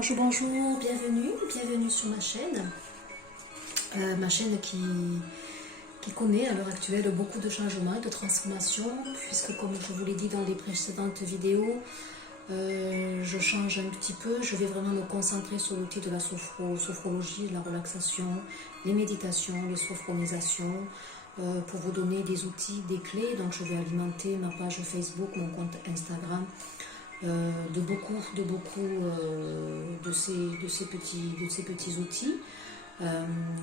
Bonjour, bonjour, bienvenue sur ma chaîne qui connaît à l'heure actuelle beaucoup de changements et de transformations, puisque comme je vous l'ai dit dans les précédentes vidéos, je change un petit peu, je vais vraiment me concentrer sur l'outil de la sophrologie, la relaxation, les méditations, les sophronisations, pour vous donner des outils, des clés. Donc je vais alimenter ma page Facebook, mon compte Instagram, de beaucoup de ces petits outils.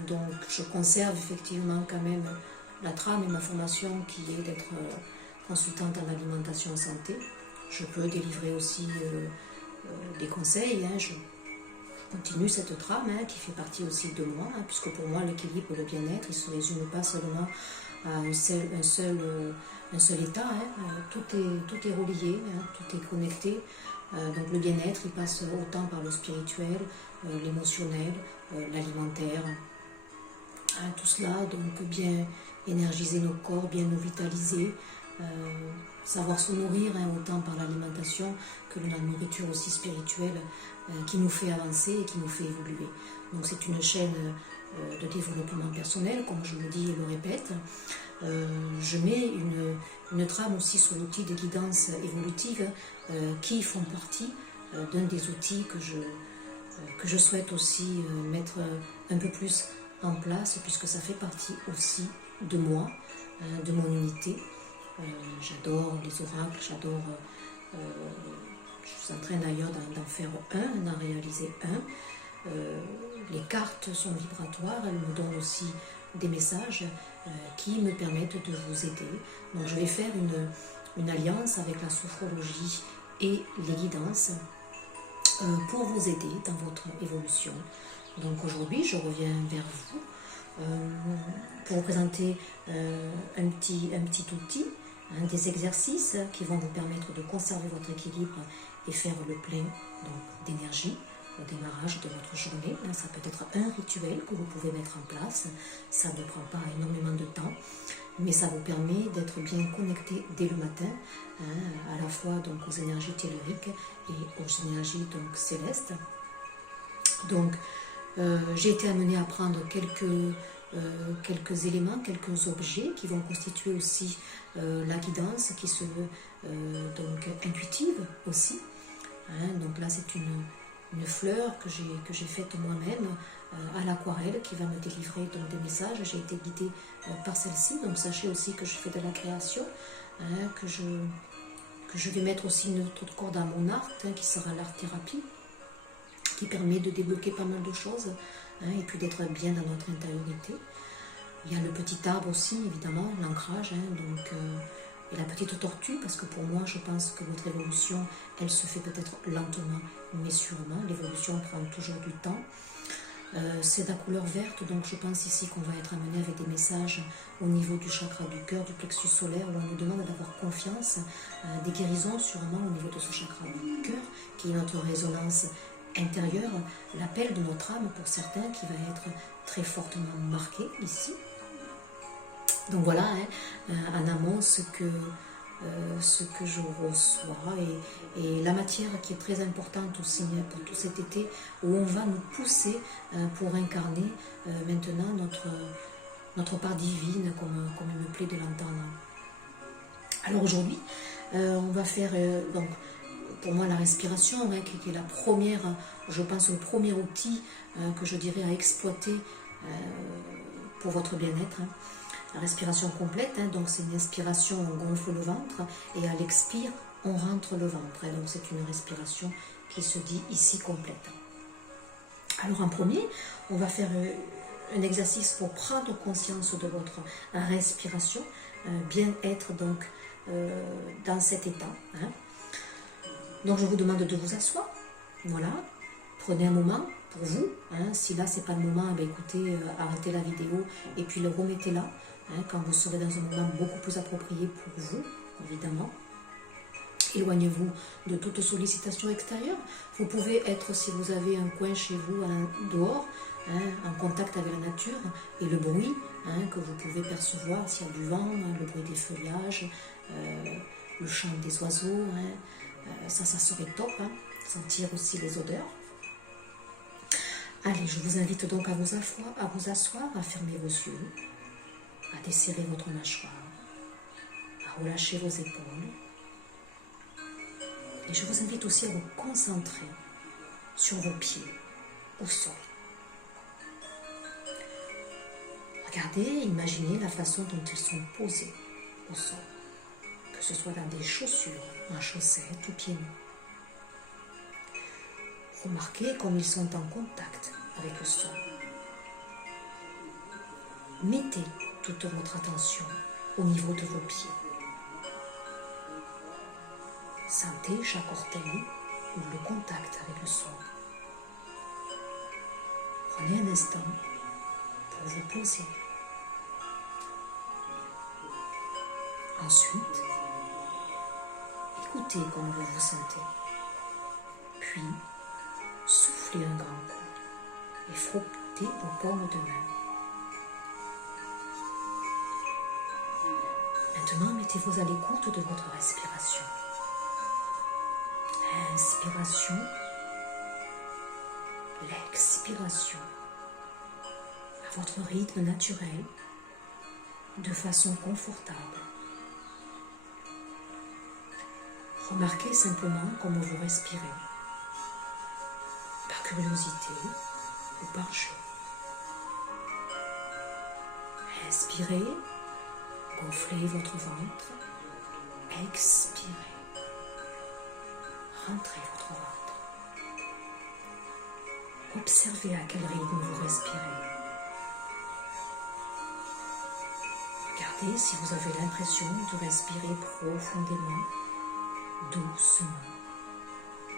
Donc je conserve effectivement quand même la trame et ma formation qui est d'être consultante en alimentation santé. Je peux délivrer aussi des conseils, je continue cette trame qui fait partie aussi de moi, puisque pour moi l'équilibre et le bien-être, il ne se résume pas seulement à un seul état, tout est relié, tout est connecté. Donc le bien-être, il passe autant par le spirituel, l'émotionnel, l'alimentaire, tout cela, donc bien énergiser nos corps, bien nous vitaliser, savoir se nourrir autant par l'alimentation que la nourriture aussi spirituelle qui nous fait avancer et qui nous fait évoluer. Donc c'est une chaîne de développement personnel, comme je le dis et le répète. Je mets une trame aussi sur l'outil de guidance évolutive qui font partie d'un des outils que je souhaite aussi mettre un peu plus en place, puisque ça fait partie aussi de moi, de mon unité. J'adore les oracles, j'adore, je suis en train d'ailleurs d'en faire d'en réaliser un. Les cartes sont vibratoires, elles me donnent aussi des messages qui me permettent de vous aider. Donc je vais faire une alliance avec la sophrologie et les guidances pour vous aider dans votre évolution. Donc aujourd'hui je reviens vers vous pour vous présenter un petit outil, des exercices qui vont vous permettre de conserver votre équilibre et faire le plein d'énergie au démarrage de votre journée. Ça peut être un rituel que vous pouvez mettre en place, ça ne prend pas énormément de temps, mais ça vous permet d'être bien connecté dès le matin, à la fois donc aux énergies telluriques et aux énergies donc célestes. Donc j'ai été amenée à prendre quelques éléments, quelques objets qui vont constituer aussi la guidance, qui se veut donc intuitive aussi. Donc là c'est une fleur que j'ai faite moi-même à l'aquarelle qui va me délivrer donc des messages. J'ai été guidée par celle-ci, donc sachez aussi que je fais de la création, que je vais mettre aussi une autre corde à mon art, qui sera l'art-thérapie, qui permet de débloquer pas mal de choses, et puis d'être bien dans notre intériorité. Il y a le petit arbre aussi, évidemment, l'ancrage, et la petite tortue, parce que pour moi, je pense que votre évolution, elle se fait peut-être lentement, mais sûrement. L'évolution prend toujours du temps. C'est la couleur verte, donc je pense ici qu'on va être amené avec des messages au niveau du chakra du cœur, du plexus solaire, où on nous demande d'avoir confiance, des guérisons sûrement au niveau de ce chakra du cœur, qui est notre résonance intérieure, l'appel de notre âme pour certains, qui va être très fortement marqué ici. Donc voilà, en amont ce que je reçois et la matière qui est très importante aussi pour tout cet été, où on va nous pousser pour incarner maintenant notre part divine, comme il me plaît de l'entendre. Alors aujourd'hui, on va faire donc pour moi la respiration, qui est la première, je pense le premier outil que je dirais à exploiter pour votre bien-être. La respiration complète, donc c'est une inspiration, on gonfle le ventre, et à l'expire, on rentre le ventre. Donc c'est une respiration qui se dit ici complète. Alors en premier, on va faire un exercice pour prendre conscience de votre respiration, bien être donc dans cet état. Donc je vous demande de vous asseoir, voilà, prenez un moment pour vous, si là c'est pas le moment, écoutez, arrêtez la vidéo et puis le remettez là, quand vous serez dans un moment beaucoup plus approprié pour vous, évidemment. Éloignez-vous de toute sollicitation extérieure. Vous pouvez être, si vous avez un coin chez vous, dehors, en contact avec la nature, et le bruit que vous pouvez percevoir, s'il y a du vent, le bruit des feuillages, le chant des oiseaux, ça serait top, sentir aussi les odeurs. Allez, je vous invite donc à vous asseoir, à fermer vos yeux, à desserrer votre mâchoire, à relâcher vos épaules. Et je vous invite aussi à vous concentrer sur vos pieds au sol. Regardez, imaginez la façon dont ils sont posés au sol, que ce soit dans des chaussures, en chaussettes ou pieds nus. Remarquez comme ils sont en contact avec le sol. Mettez toute votre attention au niveau de vos pieds. Sentez chaque orteil ou le contact avec le sol. Prenez un instant pour vous poser. Ensuite, écoutez comment vous vous sentez. Puis, soufflez un grand coup et frottez vos paumes de main. Maintenant, mettez-vous à l'écoute de votre respiration. Inspiration, l'expiration, à votre rythme naturel, de façon confortable. Remarquez simplement comment vous respirez, par curiosité ou par jeu. Inspirez, gonflez votre ventre, expirez, rentrez votre ventre. Observez à quel rythme vous respirez. Regardez si vous avez l'impression de respirer profondément, doucement,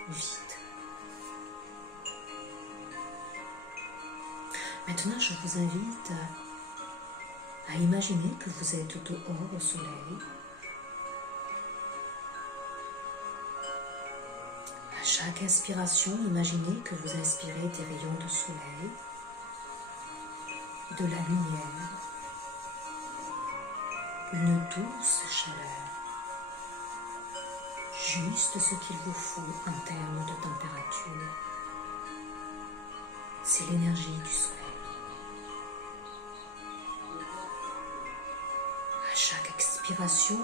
vite. Maintenant, je vous invite à imaginer que vous êtes dehors au soleil. À chaque inspiration, imaginez que vous inspirez des rayons de soleil, de la lumière, une douce chaleur, juste ce qu'il vous faut en termes de température. C'est l'énergie du soleil. À chaque expiration,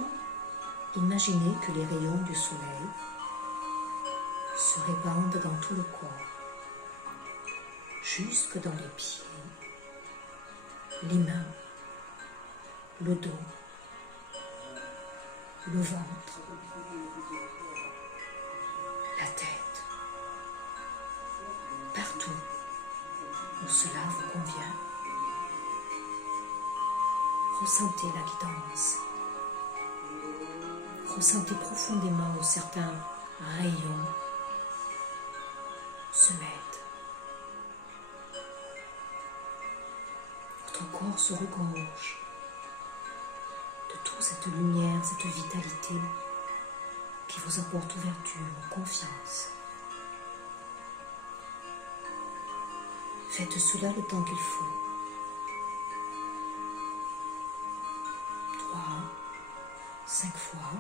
imaginez que les rayons du soleil se répandent dans tout le corps, jusque dans les pieds, les mains, le dos, le ventre, la tête, partout où cela vous convient. Ressentez la guidance. Ressentez profondément où certains rayons se mettent. Votre corps se regorge de toute cette lumière, cette vitalité qui vous apporte ouverture, confiance. Faites cela le temps qu'il faut. 3, 5 fois.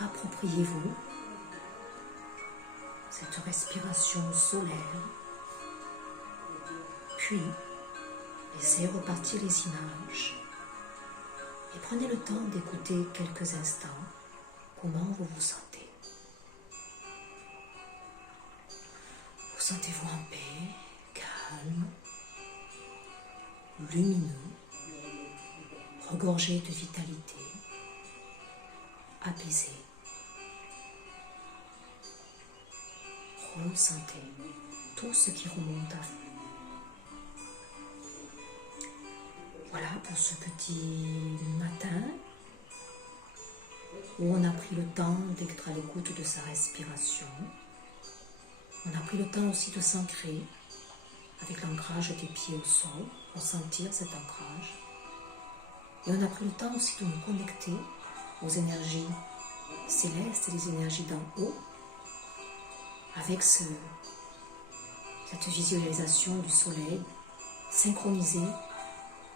Appropriez-vous cette respiration solaire. Puis, laissez repartir les images et prenez le temps d'écouter quelques instants comment vous vous sentez. Vous sentez-vous en paix, calme, lumineux, regorgé de vitalité, apaisé. Ressentez tout ce qui remonte à vous. Voilà pour ce petit matin où on a pris le temps d'être à l'écoute de sa respiration. On a pris le temps aussi de s'ancrer avec l'ancrage des pieds au sol, ressentir cet ancrage. Et on a pris le temps aussi de nous connecter aux énergies célestes et les énergies d'en haut avec cette visualisation du soleil synchronisée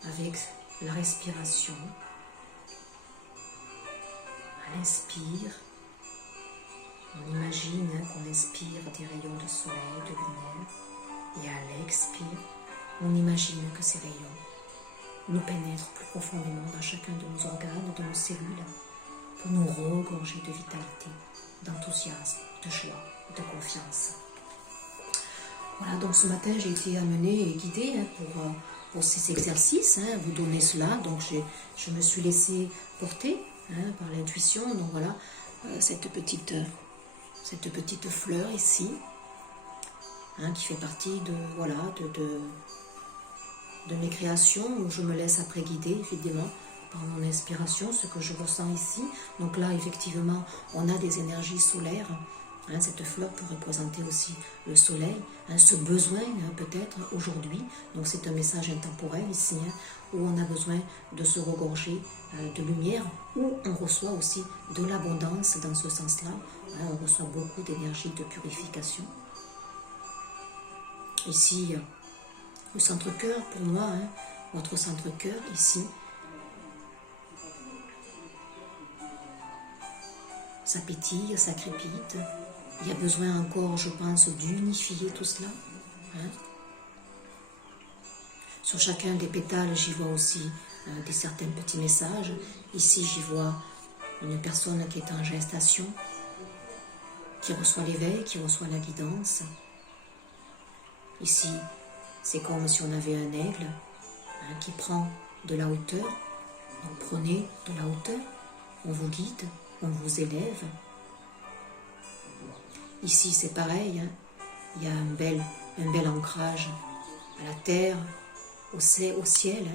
avec la respiration. On inspire, on imagine qu'on inspire des rayons de soleil, de lumière, Et à l'expire, on imagine que ces rayons nous pénètrent plus profondément dans chacun de nos organes, de nos cellules, pour nous regorger de vitalité, d'enthousiasme, de joie, de confiance. Voilà, donc ce matin j'ai été amenée et guidée pour ces exercices, vous donner cela, donc je me suis laissée porter par l'intuition, donc voilà, cette petite fleur ici, qui fait partie de mes créations, où je me laisse après guider, évidemment, par mon inspiration, ce que je ressens ici. Donc là, effectivement, on a des énergies solaires. Cette fleur peut représenter aussi le soleil, ce besoin peut-être aujourd'hui. Donc c'est un message intemporel ici, où on a besoin de se regorger de lumière, où on reçoit aussi de l'abondance dans ce sens-là. On reçoit beaucoup d'énergie de purification. Ici, le centre-cœur, pour moi, votre centre-cœur ici, ça pétille, ça crépite. Il y a besoin encore, je pense, d'unifier tout cela. Sur chacun des pétales, j'y vois aussi certains petits messages. Ici, j'y vois une personne qui est en gestation, qui reçoit l'éveil, qui reçoit la guidance. Ici, c'est comme si on avait un aigle qui prend de la hauteur. Donc prenez de la hauteur, on vous guide, on vous élève. Ici, c'est pareil, il y a un bel ancrage à la terre, au ciel,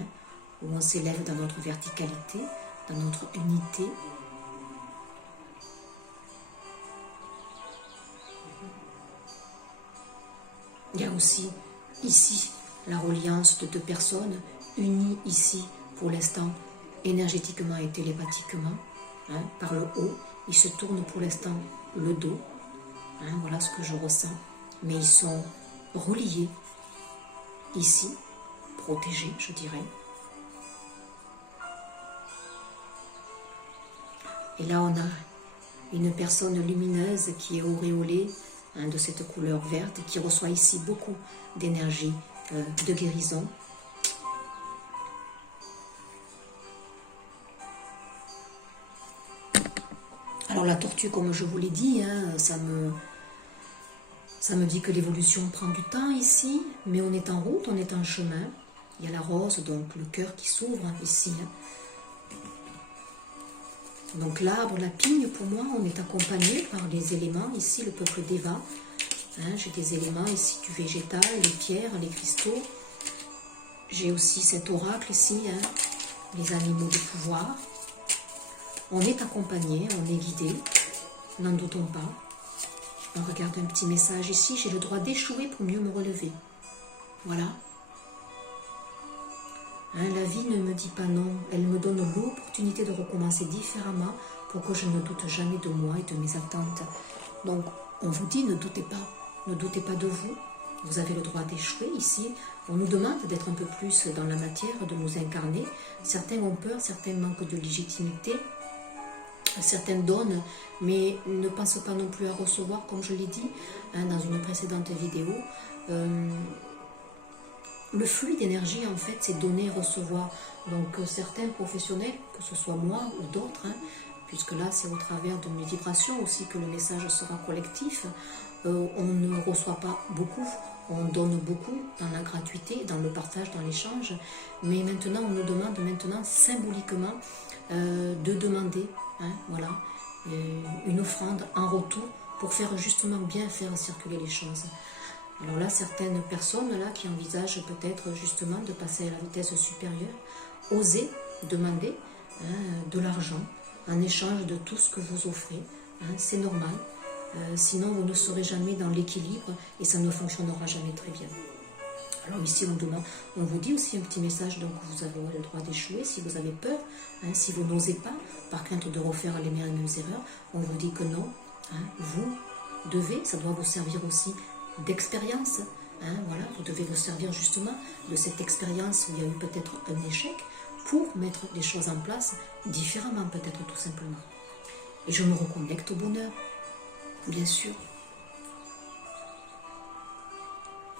où on s'élève dans notre verticalité, dans notre unité. Il y a aussi ici la reliance de deux personnes unies ici pour l'instant énergétiquement et télépathiquement par le haut. Ils se tournent pour l'instant le dos. Voilà ce que je ressens. Mais ils sont reliés ici, protégés, je dirais. Et là, on a une personne lumineuse qui est auréolée de cette couleur verte, qui reçoit ici beaucoup d'énergie de guérison. Alors la tortue, comme je vous l'ai dit, ça me dit que l'évolution prend du temps ici, mais on est en route, on est en chemin. Il y a la rose, donc le cœur qui s'ouvre ici. Donc l'arbre, la pigne, pour moi, on est accompagné par les éléments. Ici, le peuple d'Eva. J'ai des éléments ici, du végétal, les pierres, les cristaux. J'ai aussi cet oracle ici, les animaux de pouvoir. On est accompagné, on est guidé, n'en doutons pas. On regarde un petit message ici, j'ai le droit d'échouer pour mieux me relever. Voilà. La vie ne me dit pas non, elle me donne l'opportunité de recommencer différemment pour que je ne doute jamais de moi et de mes attentes. Donc, on vous dit, ne doutez pas de vous. Vous avez le droit d'échouer ici. On nous demande d'être un peu plus dans la matière, de nous incarner. Certains ont peur, certains manquent de légitimité. Certains donnent, mais ne pensent pas non plus à recevoir, comme je l'ai dit dans une précédente vidéo. Le flux d'énergie, en fait, c'est donner et recevoir. Donc, certains professionnels, que ce soit moi ou d'autres, puisque là, c'est au travers de mes vibrations aussi que le message sera collectif, on ne reçoit pas beaucoup, on donne beaucoup dans la gratuité, dans le partage, dans l'échange. Mais maintenant, on nous demande symboliquement de demander voilà, une offrande en retour pour faire justement bien faire circuler les choses. Alors là, certaines personnes là qui envisagent peut-être justement de passer à la vitesse supérieure, osez demander de l'argent en échange de tout ce que vous offrez. C'est normal, sinon vous ne serez jamais dans l'équilibre et ça ne fonctionnera jamais très bien. Alors ici, on vous dit aussi un petit message, donc vous avez le droit d'échouer si vous avez peur, si vous n'osez pas, par crainte de refaire les mêmes erreurs, on vous dit que non, vous devez, ça doit vous servir aussi d'expérience, voilà, vous devez vous servir justement de cette expérience où il y a eu peut-être un échec pour mettre les choses en place différemment peut-être tout simplement. Et je me reconnecte au bonheur, bien sûr.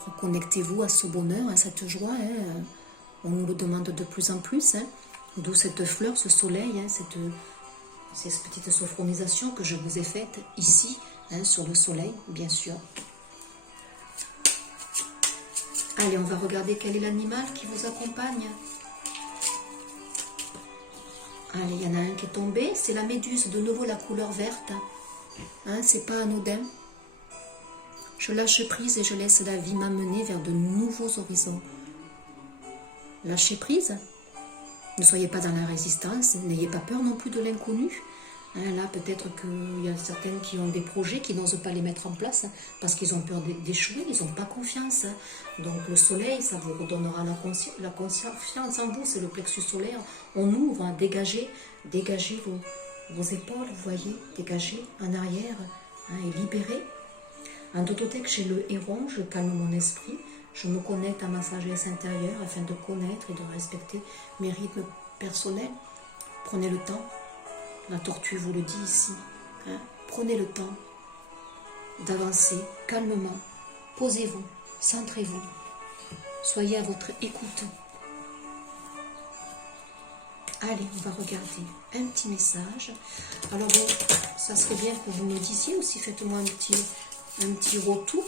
Reconnectez-vous à ce bonheur, à cette joie. Hein. On nous le demande de plus en plus. Hein. D'où cette fleur, ce soleil, hein, cette petite sophronisation que je vous ai faite ici, hein, sur le soleil, bien sûr. Allez, on va regarder quel est l'animal qui vous accompagne. Allez, il y en a un qui est tombé, c'est la méduse, de nouveau la couleur verte. Hein, c'est pas anodin. Je lâche prise et je laisse la vie m'amener vers de nouveaux horizons. Lâchez prise. Ne soyez pas dans la résistance, n'ayez pas peur non plus de l'inconnu. Hein, là, peut-être qu'il y a certaines qui ont des projets, qui n'osent pas les mettre en place parce qu'ils ont peur d'échouer, ils n'ont pas confiance. Donc le soleil, ça vous redonnera la confiance en vous, c'est le plexus solaire. On ouvre, hein, dégagez vos épaules, vous voyez, dégagez en arrière, hein, et libérez. En Tototec, j'ai le héron, je calme mon esprit, je me connecte à ma sagesse intérieure afin de connaître et de respecter mes rythmes personnels. Prenez le temps. La tortue vous le dit ici. Hein? Prenez le temps d'avancer calmement. Posez-vous, centrez-vous. Soyez à votre écoute. Allez, on va regarder un petit message. Alors bon, ça serait bien que vous me disiez aussi, faites-moi un petit retour.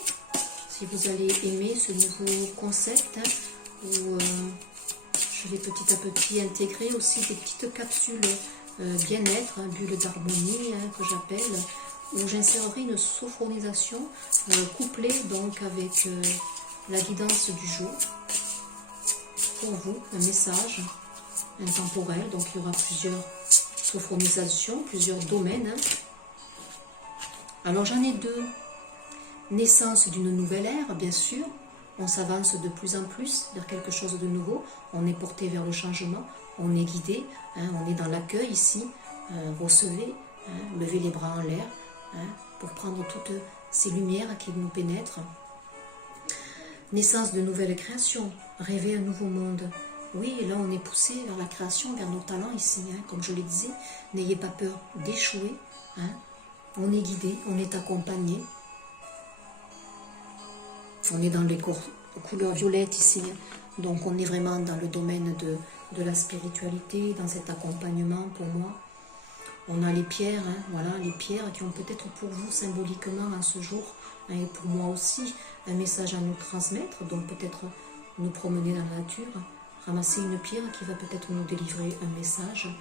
Si vous allez aimer ce nouveau concept, hein, où je vais petit à petit intégrer aussi des petites capsules bien-être, hein, bulle d'harmonie, hein, que j'appelle, où j'insérerai une sophronisation couplée donc avec la guidance du jour. Pour vous, un message intemporel, donc il y aura plusieurs sophronisations, plusieurs domaines. Hein. Alors j'en ai deux. Naissance d'une nouvelle ère, bien sûr. On s'avance de plus en plus vers quelque chose de nouveau. On est porté vers le changement. On est guidé. Hein, on est dans l'accueil ici. Recevez, hein, levez les bras en l'air, hein, pour prendre toutes ces lumières qui nous pénètrent. Naissance de nouvelles créations. Rêver un nouveau monde. Oui, et là on est poussé vers la création, vers nos talents ici. Hein, comme je le disais, n'ayez pas peur d'échouer. Hein. On est guidé, on est accompagné. On est dans les couleurs violettes ici, donc on est vraiment dans le domaine de la spiritualité, dans cet accompagnement pour moi. On a les pierres, hein, voilà, les pierres qui ont peut-être pour vous symboliquement en ce jour, hein, et pour moi aussi, un message à nous transmettre, donc peut-être nous promener dans la nature, ramasser une pierre qui va peut-être nous délivrer un message.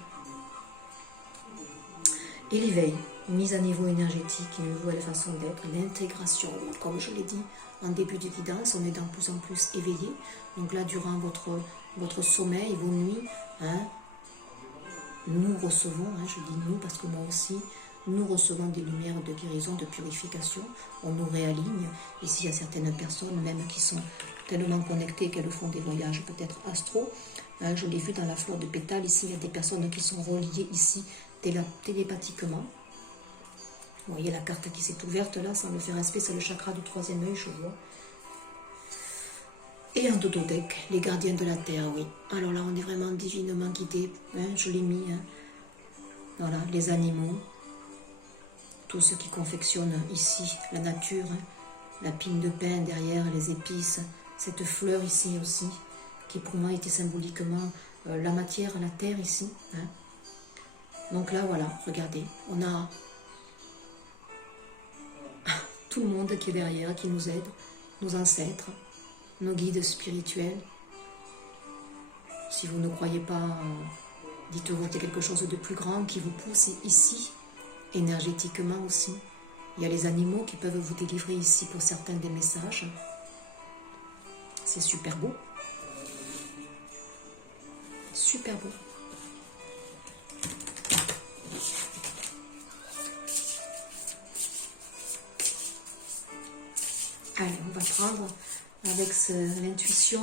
Et l'éveil, mise à niveau énergétique, une nouvelle façon d'être, l'intégration, comme je l'ai dit en début de guidance, on est de plus en plus éveillé. Donc là, durant votre sommeil, vos nuits, hein, nous recevons, hein, je dis nous parce que moi aussi, nous recevons des lumières de guérison, de purification, on nous réaligne. Ici, il y a certaines personnes même qui sont tellement connectées qu'elles font des voyages peut-être astro. Hein, je l'ai vu dans la fleur de pétale, ici, il y a des personnes qui sont reliées ici télépathiquement. Vous voyez la carte qui s'est ouverte là, sans le faire respect, c'est le chakra du troisième œil, je vois. Et en Tototec, les gardiens de la terre, oui. Alors là, on est vraiment divinement guidés, hein, je l'ai mis. Hein. Voilà, les animaux, tout ce qui confectionne ici la nature, hein, la pine de pin derrière, les épices, cette fleur ici aussi, qui pour moi était symboliquement la matière, la terre ici. Hein. Donc là, voilà, regardez, on a tout le monde qui est derrière, qui nous aide, nos ancêtres, nos guides spirituels. Si vous ne croyez pas, dites-vous qu'il y a quelque chose de plus grand qui vous pousse ici, énergétiquement aussi. Il y a les animaux qui peuvent vous délivrer ici pour certains des messages. C'est super beau. Super beau. Allez, on va prendre avec l'intuition,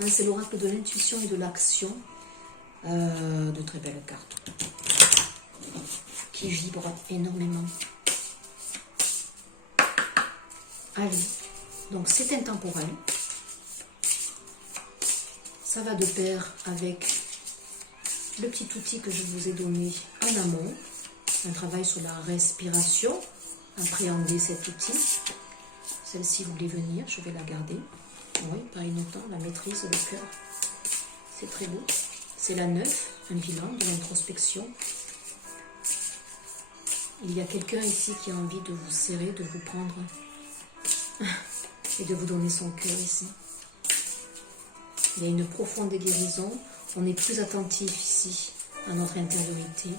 hein, c'est l'oracle de l'intuition et de l'action, de très belles cartes, qui vibrent énormément. Allez, donc c'est intemporel, ça va de pair avec le petit outil que je vous ai donné en amont, un travail sur la respiration, appréhender cet outil. Celle-ci voulait venir, je vais la garder. Oui, pareil autant, la maîtrise, le cœur. C'est très beau. C'est la 9, un bilan de l'introspection. Il y a quelqu'un ici qui a envie de vous serrer, de vous prendre et de vous donner son cœur ici. Il y a une profonde guérison. On est plus attentif ici à notre intériorité.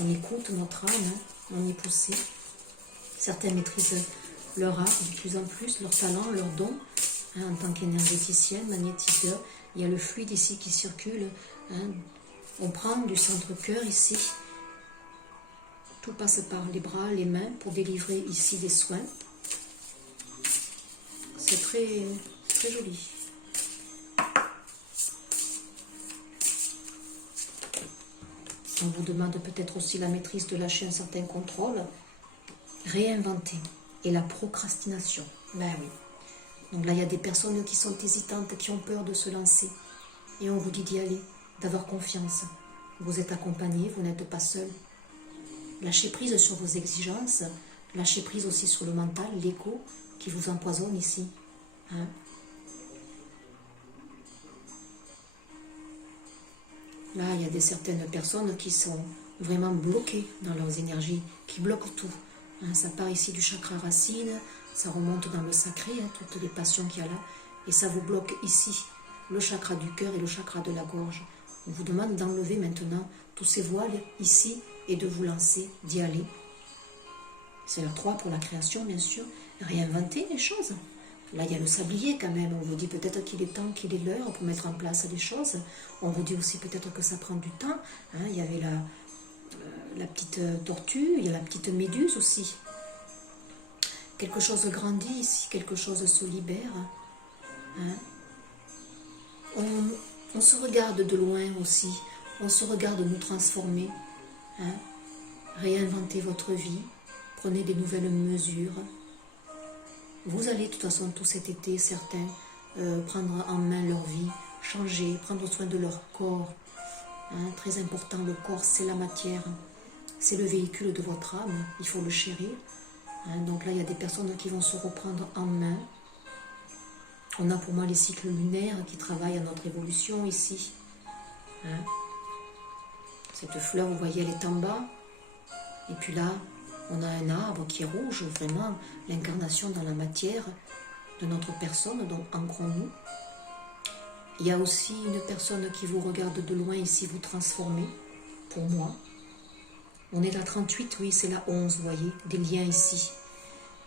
On écoute notre âme, on y est poussé. Certains maîtrisent leur art de plus en plus, leur talent, leur don, en tant qu'énergéticien, magnétiseur. Il y a le fluide ici qui circule. On prend du centre-cœur ici. Tout passe par les bras, les mains pour délivrer ici des soins. C'est très, très joli. On vous demande peut-être aussi la maîtrise de lâcher un certain contrôle. Réinventer. Et la procrastination. Ben oui. Donc là, il y a des personnes qui sont hésitantes, qui ont peur de se lancer. Et on vous dit d'y aller, d'avoir confiance. Vous êtes accompagné, vous n'êtes pas seul. Lâchez prise sur vos exigences. Lâchez prise aussi sur le mental, l'ego qui vous empoisonne ici. Là, il y a certaines personnes qui sont vraiment bloquées dans leurs énergies, qui bloquent tout. Ça part ici du chakra racine, ça remonte dans le sacré, toutes les passions qu'il y a là, et ça vous bloque ici, le chakra du cœur et le chakra de la gorge. On vous demande d'enlever maintenant tous ces voiles ici et de vous lancer, d'y aller. C'est le 3 pour la création, bien sûr. Réinventer les choses. Là, il y a le sablier quand même. On vous dit peut-être qu'il est temps, qu'il est l'heure pour mettre en place les choses. On vous dit aussi peut-être que ça prend du temps. Il y avait la petite tortue, il y a la petite méduse aussi. Quelque chose grandit ici, quelque chose se libère. On se regarde de loin aussi. On se regarde nous transformer. Réinventez votre vie. Prenez des nouvelles mesures. Vous allez de toute façon tout cet été, certains, prendre en main leur vie, changer, prendre soin de leur corps. Très important, le corps c'est la matière, c'est le véhicule de votre âme, il faut le chérir. Donc là il y a des personnes qui vont se reprendre en main. On a pour moi les cycles lunaires qui travaillent à notre évolution ici. Cette fleur, vous voyez, elle est en bas. Et puis là, on a un arbre qui est rouge, vraiment l'incarnation dans la matière de notre personne, donc ancrons-nous. Il y a aussi une personne qui vous regarde de loin ici, vous transformer, pour moi. On est à 38, oui, c'est la 11, vous voyez, des liens ici.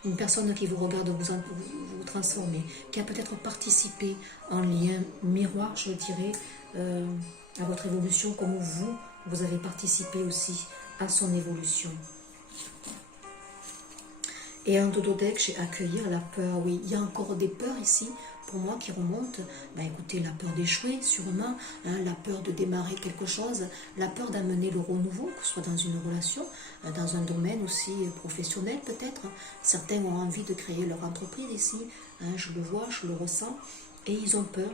Une personne qui vous regarde vous transformer, qui a peut-être participé en lien miroir, je dirais, à votre évolution, comme vous avez participé aussi à son évolution. Et un dodo deck, j'ai accueillir la peur. Oui, il y a encore des peurs ici, pour moi, qui remontent. Écoutez, la peur d'échouer, sûrement, la peur de démarrer quelque chose, la peur d'amener le renouveau, que ce soit dans une relation, dans un domaine aussi professionnel peut-être. Certains ont envie de créer leur entreprise ici, je le vois, je le ressens, et ils ont peur.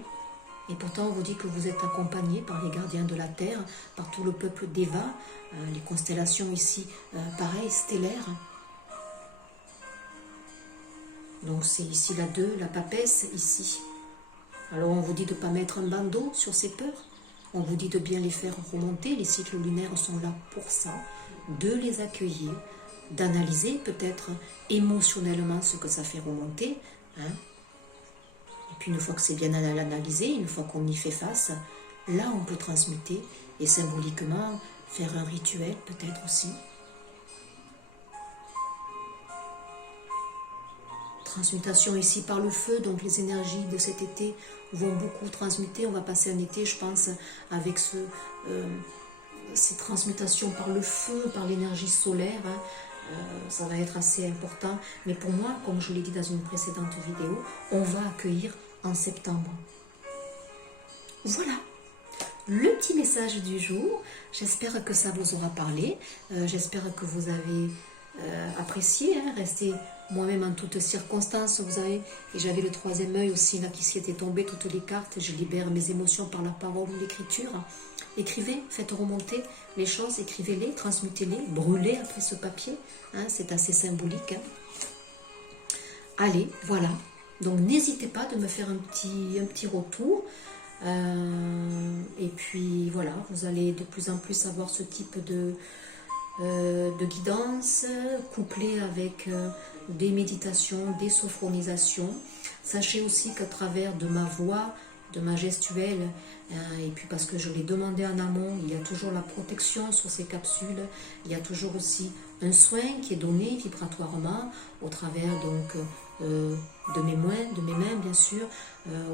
Et pourtant, on vous dit que vous êtes accompagné par les gardiens de la Terre, par tout le peuple d'Eva, les constellations ici, pareil, stellaires. Donc c'est ici la 2, la papesse, ici. Alors on vous dit de ne pas mettre un bandeau sur ces peurs. On vous dit de bien les faire remonter. Les cycles lunaires sont là pour ça. De les accueillir, d'analyser peut-être émotionnellement ce que ça fait remonter. Et puis une fois que c'est bien analysé, une fois qu'on y fait face, là on peut transmuter et symboliquement faire un rituel peut-être aussi. Transmutation ici par le feu, donc les énergies de cet été vont beaucoup transmuter. On va passer un été, je pense, avec ces transmutations par le feu, par l'énergie solaire. Ça va être assez important. Mais pour moi, comme je l'ai dit dans une précédente vidéo, on va accueillir en septembre. Voilà, le petit message du jour. J'espère que ça vous aura parlé. J'espère que vous avez apprécié. Restez moi-même en toutes circonstances, vous savez. Et j'avais le 3e œil aussi, là, qui s'y était tombé, toutes les cartes. Je libère mes émotions par la parole ou l'écriture. Écrivez, faites remonter les choses, écrivez-les, transmutez-les, brûlez après ce papier. C'est assez symbolique. Allez, voilà. Donc n'hésitez pas de me faire un petit retour. Et puis voilà, vous allez de plus en plus avoir ce type de guidance couplée avec des méditations, des sophronisations. Sachez aussi qu'à travers de ma voix, de ma gestuelle, et puis parce que je l'ai demandé en amont, il y a toujours la protection sur ces capsules, il y a toujours aussi un soin qui est donné vibratoirement au travers donc de mes mains bien sûr,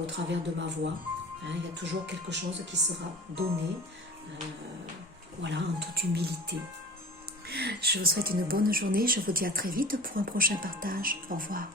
au travers de ma voix. Il y a toujours quelque chose qui sera donné, voilà, en toute humilité. Je vous souhaite une bonne journée, je vous dis à très vite pour un prochain partage. Au revoir.